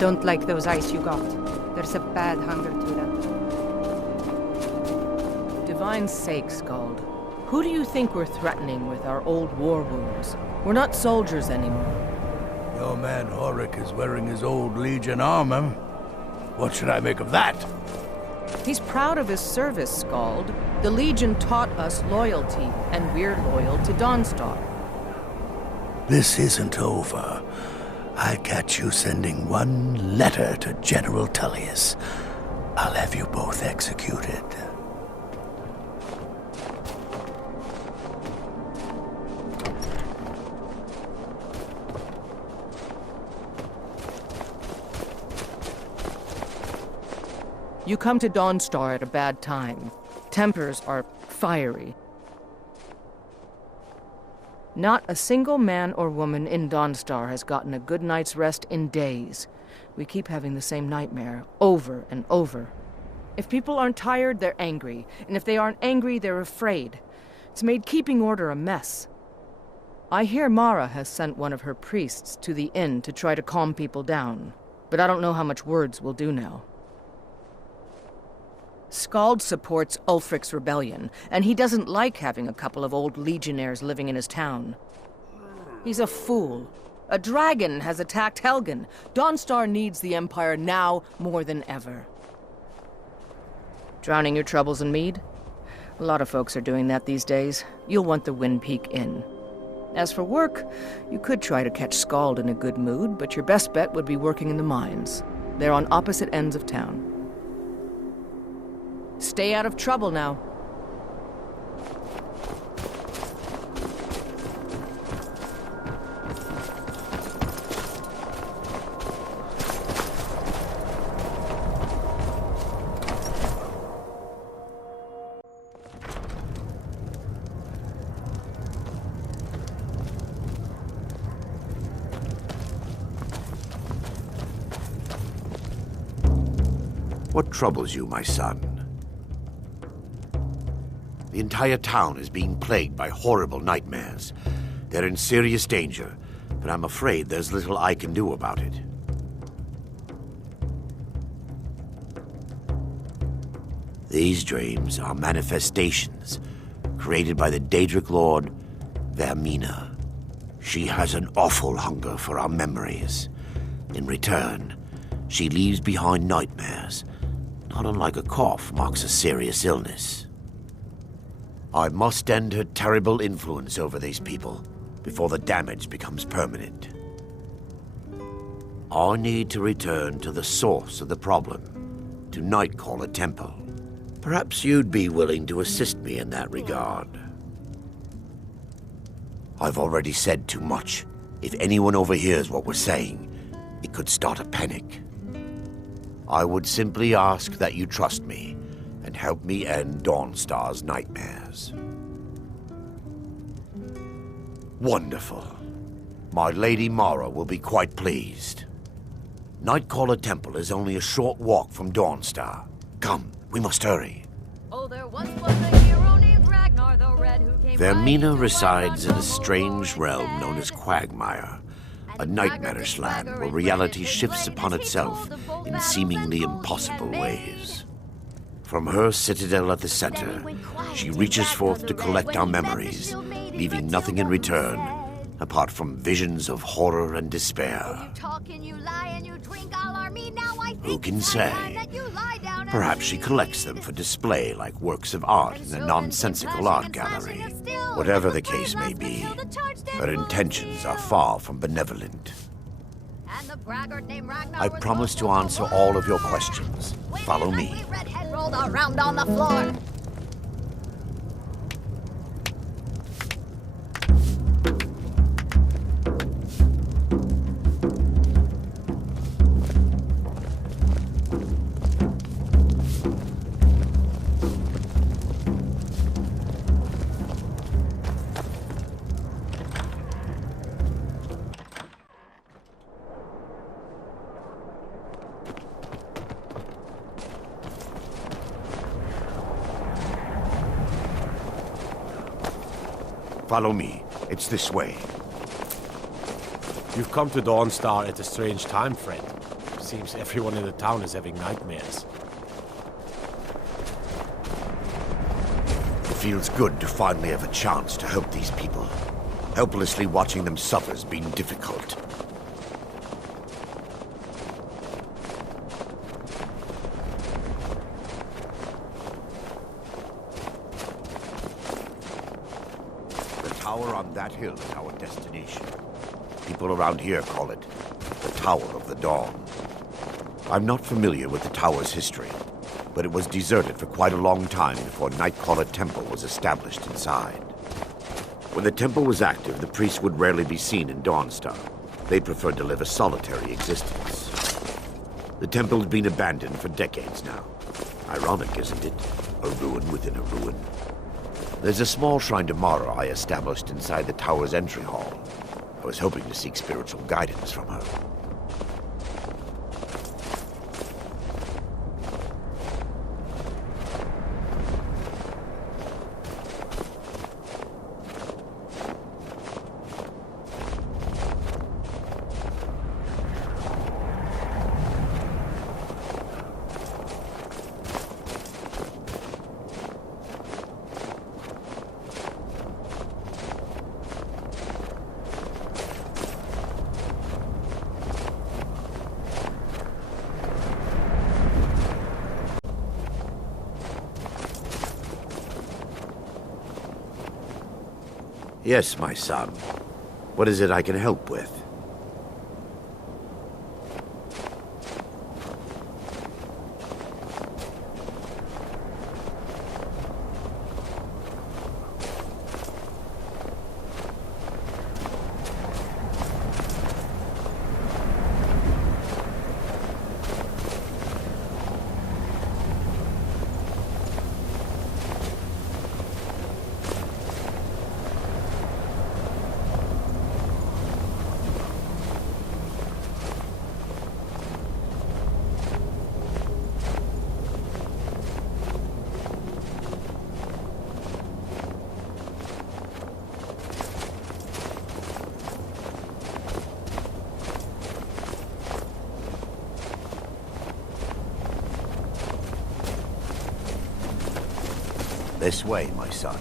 Don't like those ice you got. There's a bad hunger to them. Divine's sake, Skald. Who do you think we're threatening with our old war wounds? We're not soldiers anymore. Your man Horik is wearing his old Legion armor. What should I make of that? He's proud of his service, Skald. The Legion taught us loyalty, and we're loyal to Dawnstar. This isn't over. I catch you sending one letter to General Tullius. I'll have you both executed. You come to Dawnstar at a bad time. Tempers are fiery. Not a single man or woman in Dawnstar has gotten a good night's rest in days. We keep having the same nightmare, over and over. If people aren't tired, they're angry. And if they aren't angry, they're afraid. It's made keeping order a mess. I hear Mara has sent one of her priests to the inn to try to calm people down. But I don't know how much words will do now. Skald supports Ulfric's rebellion, and he doesn't like having a couple of old legionnaires living in his town. He's a fool. A dragon has attacked Helgen. Dawnstar needs the Empire now more than ever. Drowning your troubles in mead? A lot of folks are doing that these days. You'll want the Wind Peak Inn. As for work, you could try to catch Skald in a good mood, but your best bet would be working in the mines. They're on opposite ends of town. Stay out of trouble now. What troubles you, my son? The entire town is being plagued by horrible nightmares. They're in serious danger, but I'm afraid there's little I can do about it. These dreams are manifestations created by the Daedric Lord, Vermina. She has an awful hunger for our memories. In return, she leaves behind nightmares, not unlike a cough marks a serious illness. I must end her terrible influence over these people before the damage becomes permanent. I need to return to the source of the problem, to Nightcaller Temple. Perhaps you'd be willing to assist me in that regard. I've already said too much. If anyone overhears what we're saying, it could start a panic. I would simply ask that you trust me and help me end Dawnstar's nightmares. Wonderful. My Lady Mara will be quite pleased. Nightcaller Temple is only a short walk from Dawnstar. Come, we must hurry. Oh, there once was a hero named Ragnar the Red who came Vermina resides in a strange realm known as Quagmire, a nightmarish land where reality shifts upon itself in seemingly impossible ways. From her citadel at the center, she reaches forth to collect our memories, leaving nothing in return apart from visions of horror and despair. Who can say? Perhaps she collects them for display like works of art in a nonsensical art gallery. Whatever the case may be, her intentions are far from benevolent. I promise to answer all of your questions. Follow me. Rolled around on the floor. Follow me. It's this way. You've come to Dawnstar at a strange time, friend. Seems everyone in the town is having nightmares. It feels good to finally have a chance to help these people. Helplessly watching them suffer has been difficult. The tower on that hill is our destination. People around here call it the Tower of the Dawn. I'm not familiar with the tower's history, but it was deserted for quite a long time before Nightcaller Temple was established inside. When the temple was active, the priests would rarely be seen in Dawnstar. They preferred to live a solitary existence. The temple has been abandoned for decades now. Ironic, isn't it? A ruin within a ruin. There's a small shrine to Mara I established inside the tower's entry hall. I was hoping to seek spiritual guidance from her. Yes, my son. What is it I can help with? This way, my son.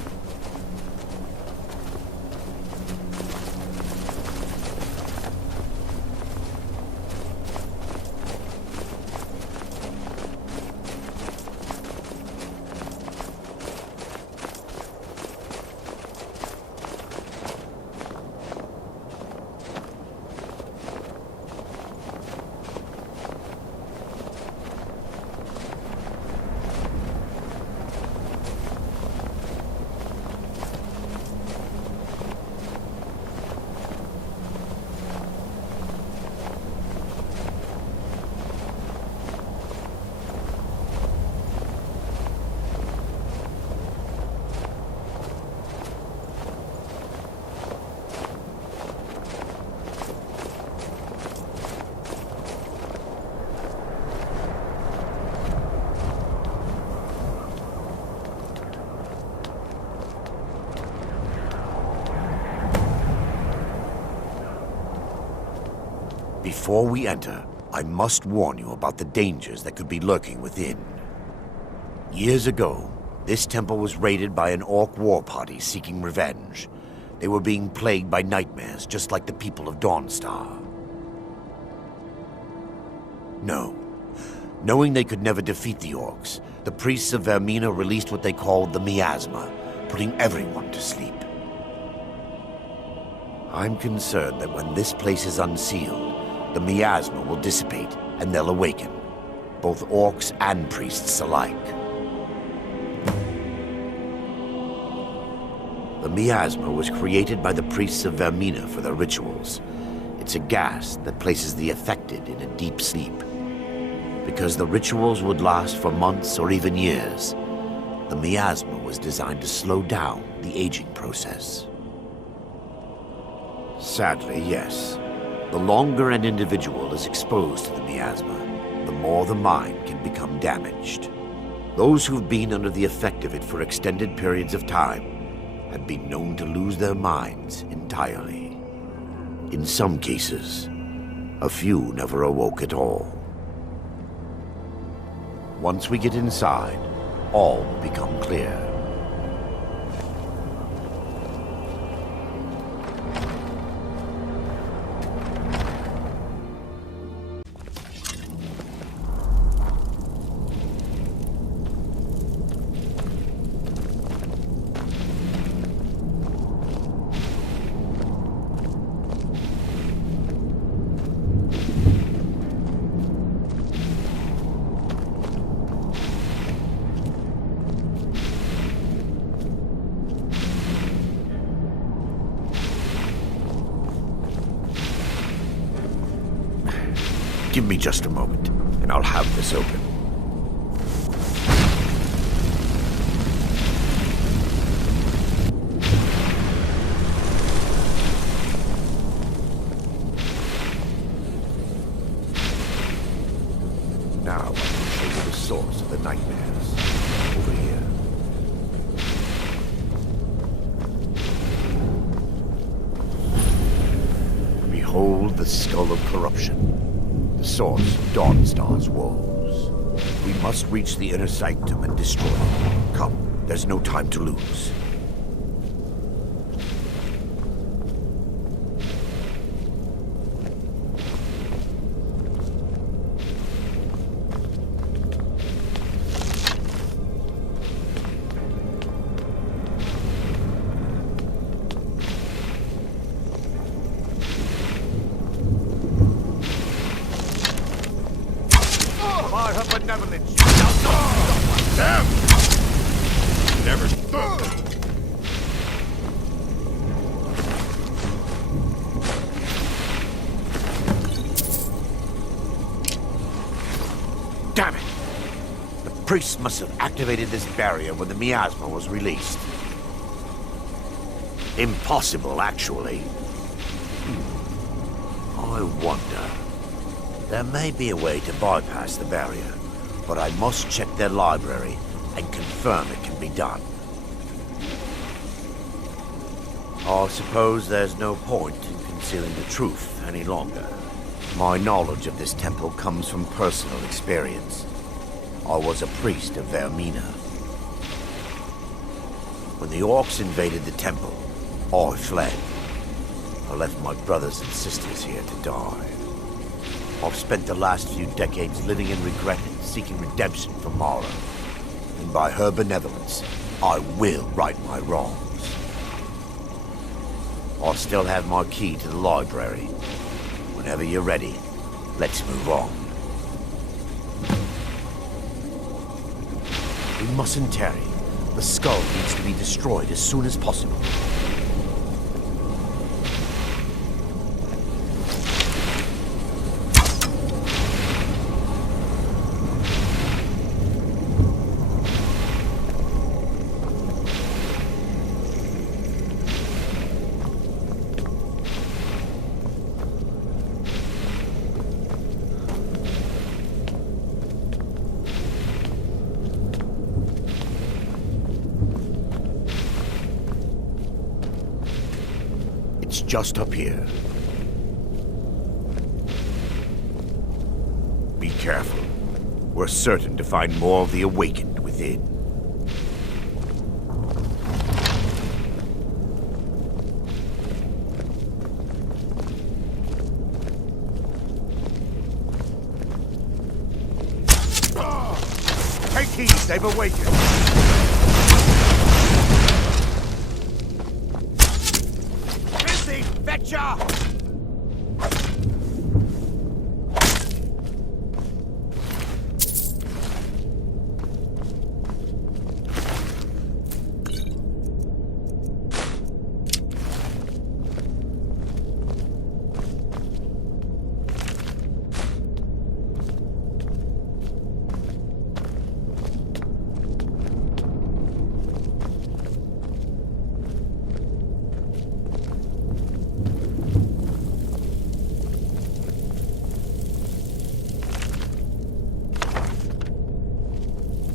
Before we enter, I must warn you about the dangers that could be lurking within. Years ago, this temple was raided by an orc war party seeking revenge. They were being plagued by nightmares, just like the people of Dawnstar. No. Knowing they could never defeat the orcs, the priests of Vermina released what they called the miasma, putting everyone to sleep. I'm concerned that when this place is unsealed, the miasma will dissipate and they'll awaken, both orcs and priests alike. The miasma was created by the priests of Vermina for their rituals. It's a gas that places the affected in a deep sleep. Because the rituals would last for months or even years, the miasma was designed to slow down the aging process. Sadly, yes. The longer an individual is exposed to the miasma, the more the mind can become damaged. Those who've been under the effect of it for extended periods of time have been known to lose their minds entirely. In some cases, a few never awoke at all. Once we get inside, all will become clear. Give me just a moment, and I'll have this open. Now I can show you the source of the nightmares. Over here. Behold the skull of corruption. The source of Dawnstar's woes. We must reach the inner sanctum and destroy it. Come, there's no time to lose. By her benevolence, you shall not. Damn! Never. Damn it! The priest must have activated this barrier when the miasma was released. Impossible, actually. I wonder. There may be a way to bypass the barrier, but I must check their library and confirm it can be done. I suppose there's no point in concealing the truth any longer. My knowledge of this temple comes from personal experience. I was a priest of Vermina. When the orcs invaded the temple, I fled. I left my brothers and sisters here to die. I've spent the last few decades living in regret and seeking redemption from Mara. And by her benevolence, I will right my wrongs. I still have my key to the library. Whenever you're ready, let's move on. We mustn't tarry. The skull needs to be destroyed as soon as possible. It's just up here. Be careful. We're certain to find more of the awakened within. Take heed, they've awakened. Betcha!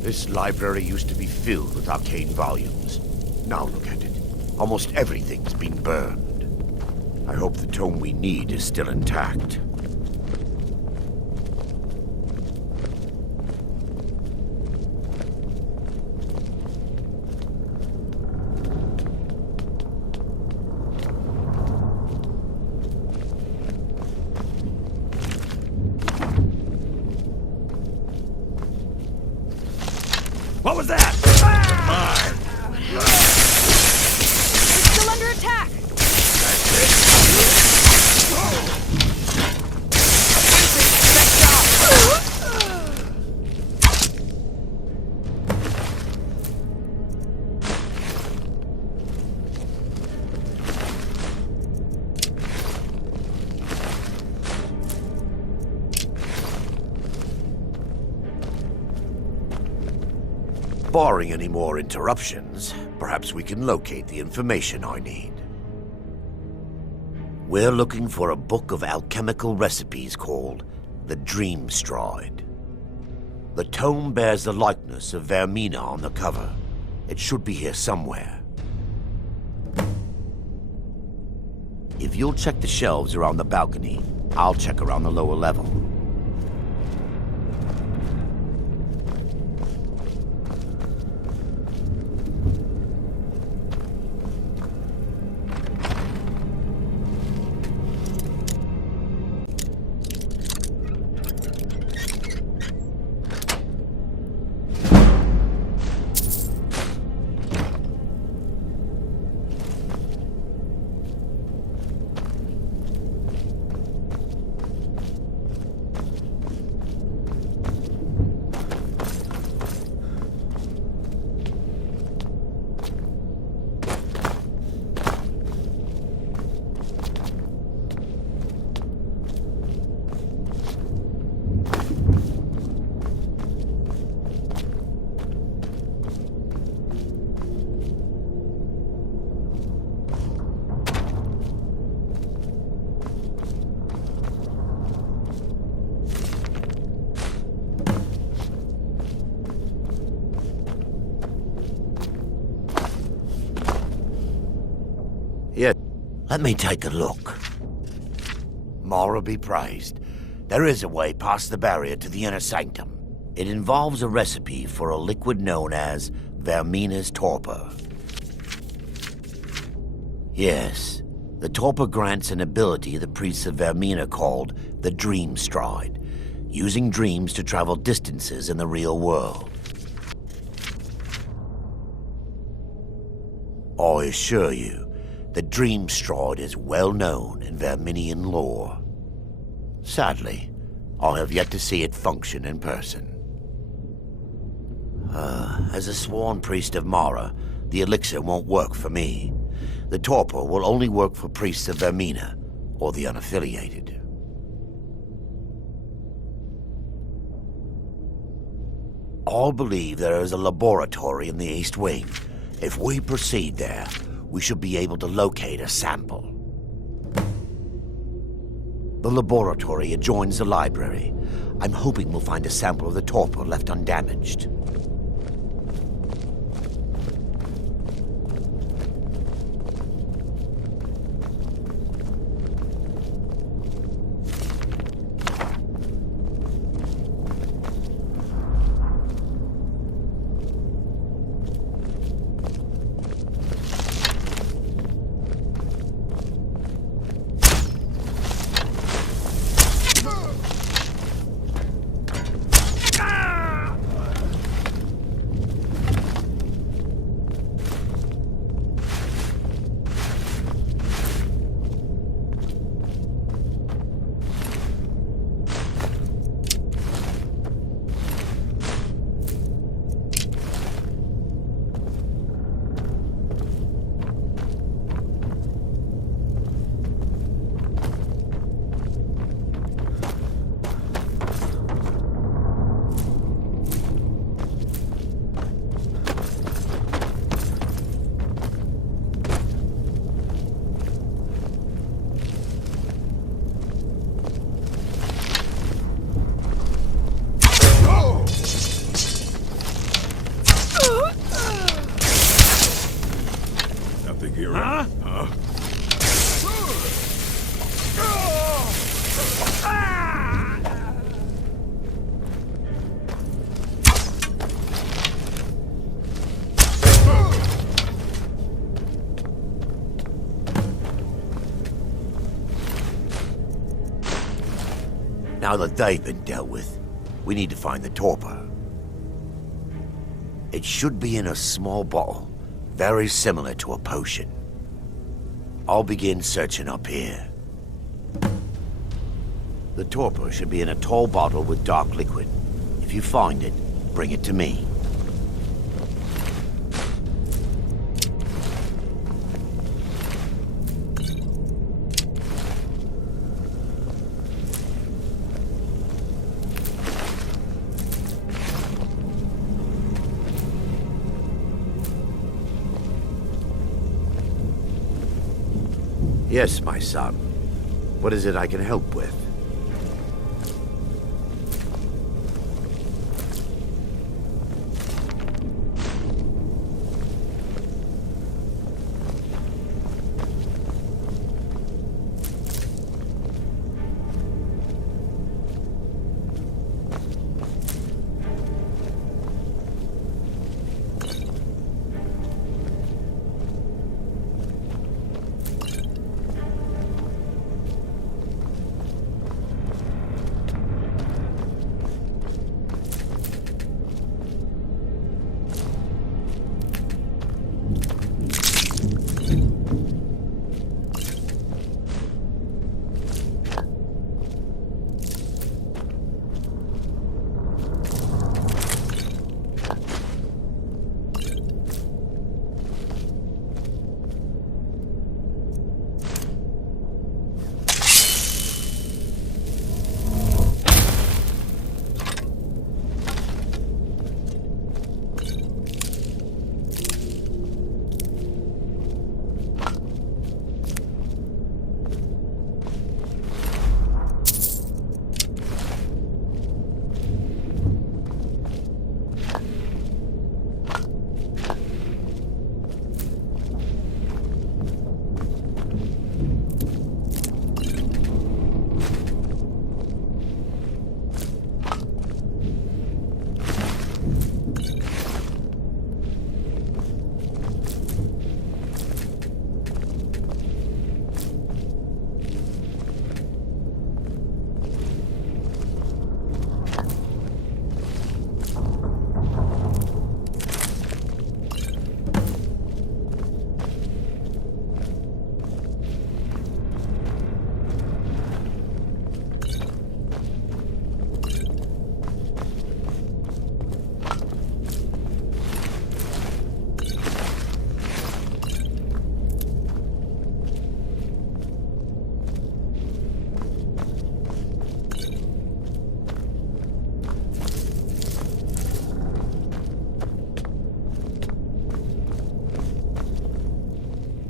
This library used to be filled with arcane volumes. Now look at it. Almost everything's been burned. I hope the tome we need is still intact. What was that? It's still under attack! Barring any more interruptions, perhaps we can locate the information I need. We're looking for a book of alchemical recipes called the Dream Stride. The tome bears the likeness of Vermina on the cover. It should be here somewhere. If you'll check the shelves around the balcony, I'll check around the lower level. Yes, let me take a look. Mara be praised. There is a way past the barrier to the inner sanctum. It involves a recipe for a liquid known as Vermina's torpor. Yes, the torpor grants an ability the priests of Vermina called the Dream Stride, using dreams to travel distances in the real world. I assure you, the Dream Stride is well known in Verminian lore. Sadly, I have yet to see it function in person. As a sworn priest of Mara, the elixir won't work for me. The torpor will only work for priests of Vermina, or the unaffiliated. I believe there is a laboratory in the East Wing. If we proceed there, we should be able to locate a sample. The laboratory adjoins the library. I'm hoping we'll find a sample of the torpor left undamaged. Now that they've been dealt with, we need to find the torpor. It should be in a small bottle, very similar to a potion. I'll begin searching up here. The torpor should be in a tall bottle with dark liquid. If you find it, bring it to me. Yes, my son. What is it I can help with?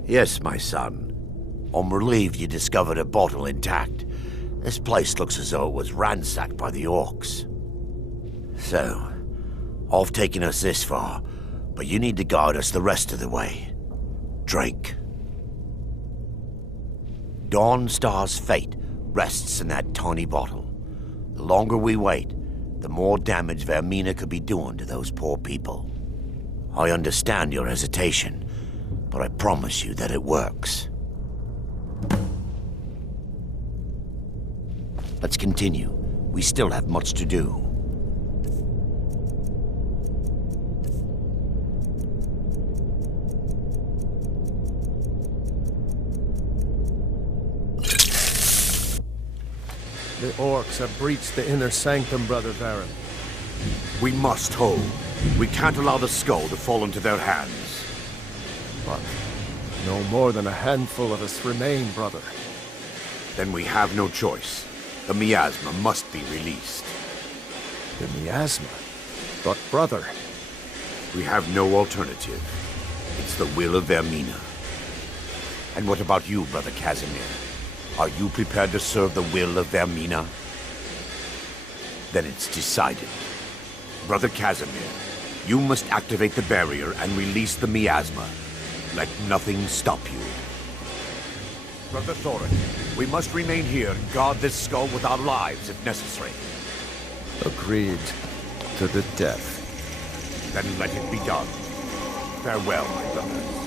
Yes, my son. I'm relieved you discovered a bottle intact. This place looks as though it was ransacked by the orcs. So, I've taken us this far, but you need to guide us the rest of the way. Drink. Dawnstar's fate rests in that tiny bottle. The longer we wait, the more damage Vermina could be doing to those poor people. I understand your hesitation, but I promise you that it works. Let's continue. We still have much to do. The orcs have breached the inner sanctum, Brother Varen. We must hold. We can't allow the skull to fall into their hands. But no more than a handful of us remain, brother. Then we have no choice. The miasma must be released. The miasma? But brother... We have no alternative. It's the will of Vermina. And what about you, Brother Casimir? Are you prepared to serve the will of Vermina? Then it's decided. Brother Casimir, you must activate the barrier and release the miasma. Let nothing stop you. Brother Thorin, we must remain here and guard this skull with our lives if necessary. Agreed to the death. Then let it be done. Farewell, my brothers.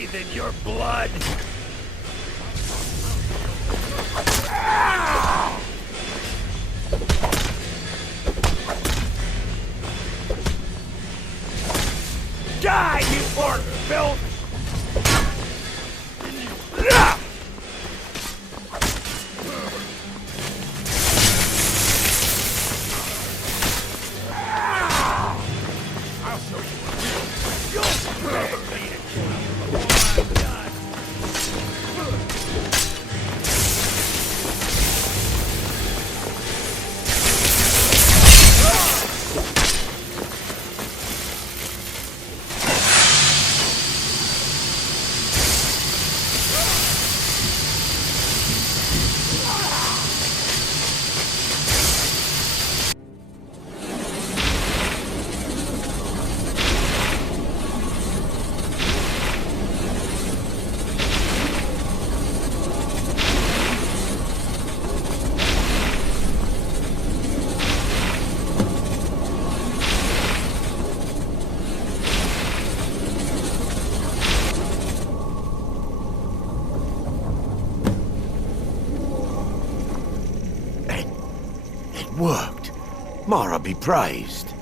bathe in your blood! Die, you orc filth! I'll show you. You'll beg me to kill you before I'm done. Worked. Mara be praised.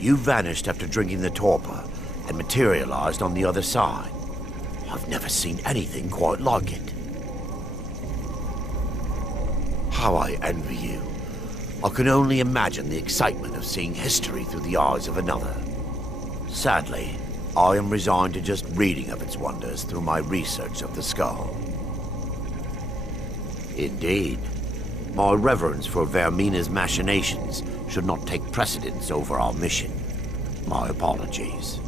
You vanished after drinking the torpor and materialized on the other side. I've never seen anything quite like it. How I envy you. I can only imagine the excitement of seeing history through the eyes of another. Sadly, I am resigned to just reading of its wonders through my research of the skull. Indeed. My reverence for Vermina's machinations should not take precedence over our mission. My apologies.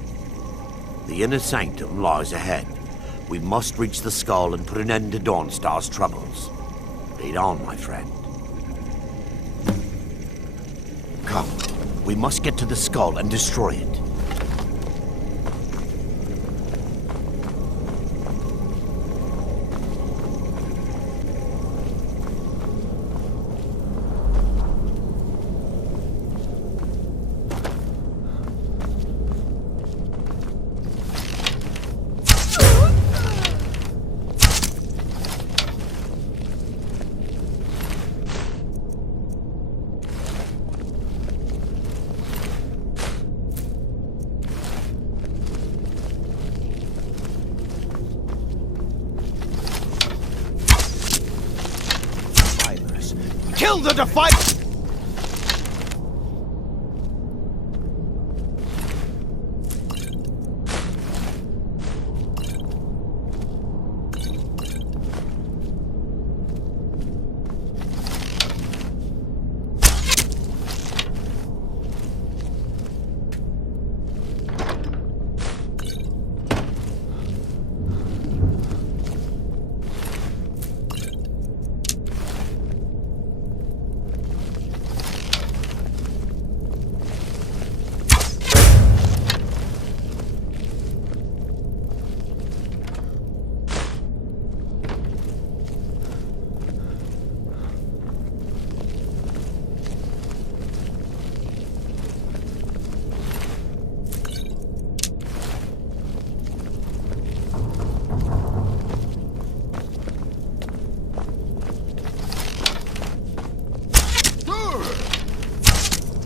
The inner sanctum lies ahead. We must reach the skull and put an end to Dawnstar's troubles. Lead on, my friend. Come, we must get to the skull and destroy it. Kill the Defiant!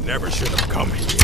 Never should have come here.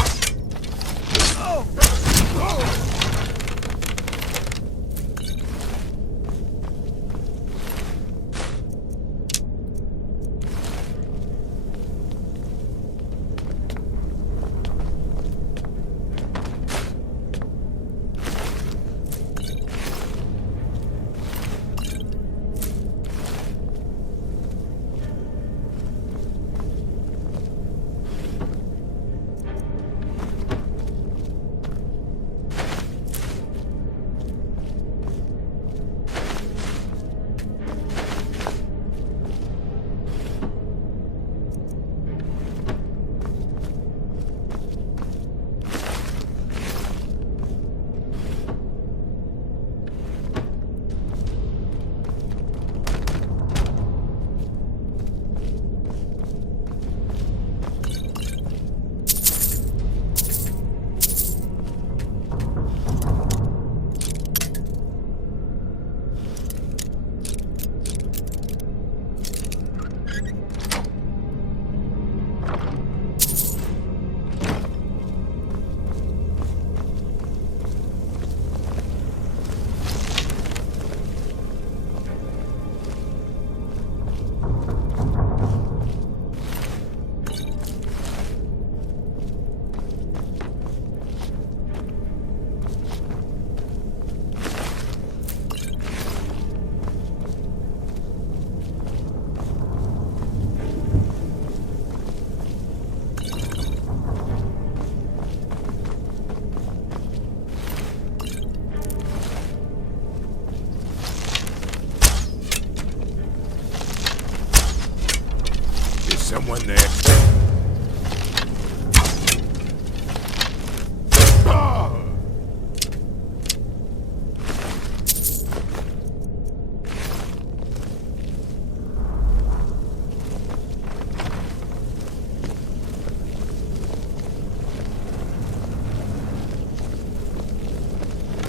someone there.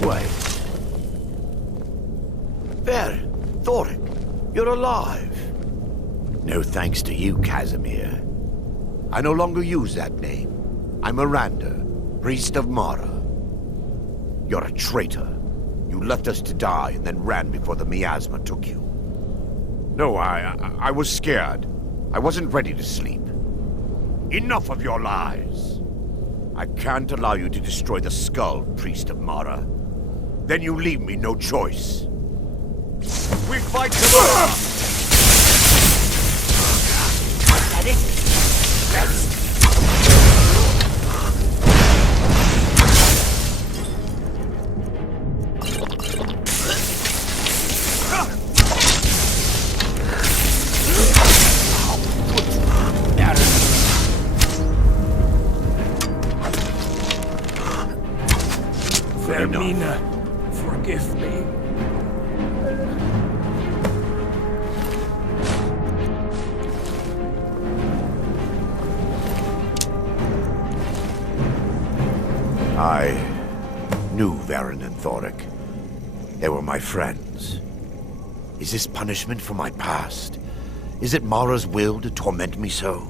Wait. There, Thoric, you're alive. No thanks to you, Casimir. I no longer use that name. I'm Miranda, priest of Mara. You're a traitor. You left us to die and then ran before the miasma took you. No, I was scared. I wasn't ready to sleep. Enough of your lies. I can't allow you to destroy the skull, priest of Mara. Then you leave me no choice. We fight tomorrow! That is it. Vermina, forgive me. I knew Varen and Thoric. They were my friends. Is this punishment for my past? Is it Mara's will to torment me so?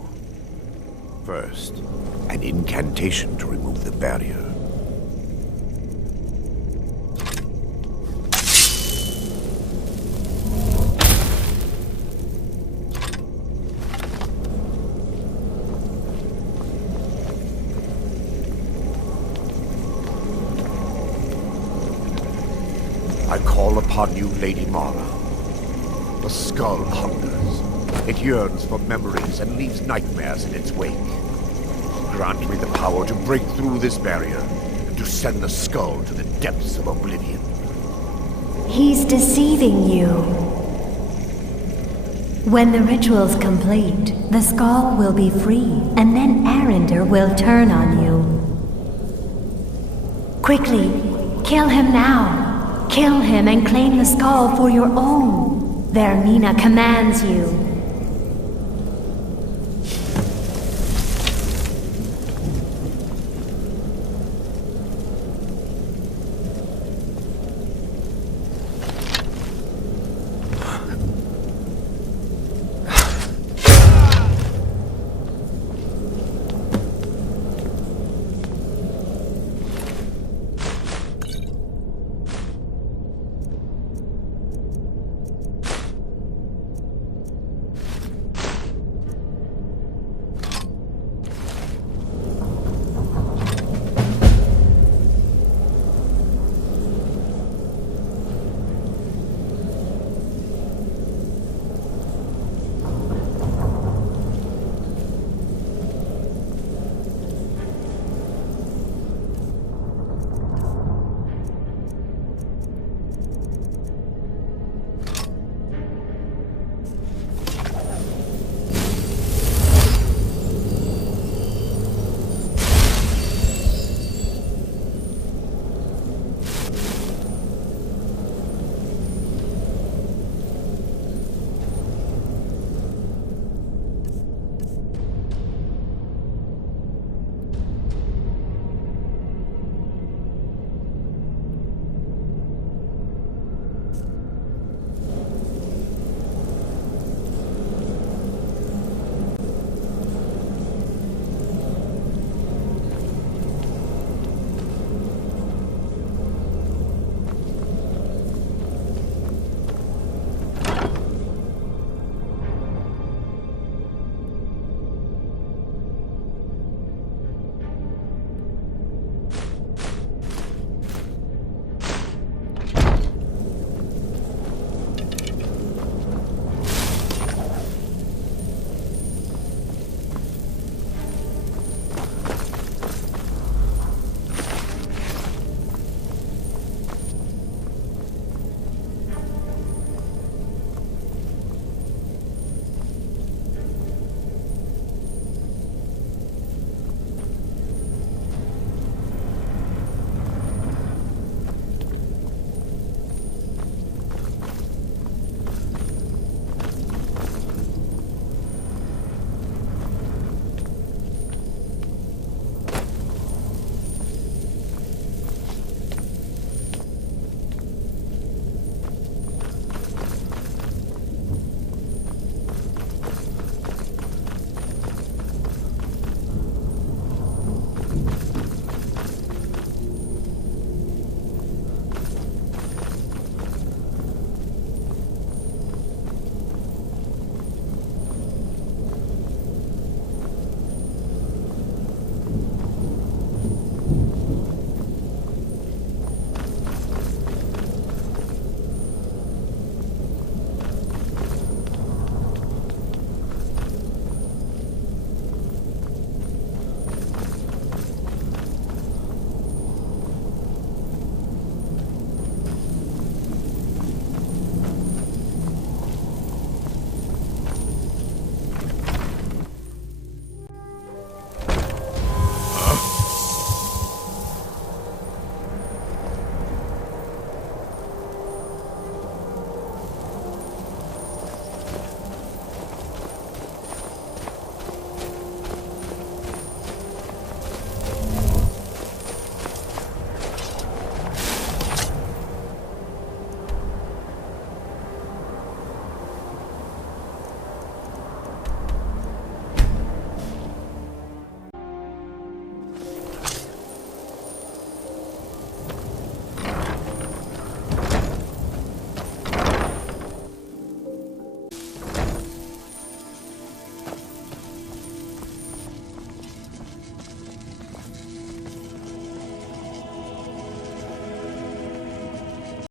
First, an incantation to remove the barrier. I call upon you, Lady Mara. The skull hungers. It yearns for memories and leaves nightmares in its wake. Grant me the power to break through this barrier and to send the skull to the depths of oblivion. He's deceiving you. When the ritual's complete, the skull will be free, and then Arender will turn on you. Quickly, kill him now. Kill him and claim the skull for your own. Vermina commands you.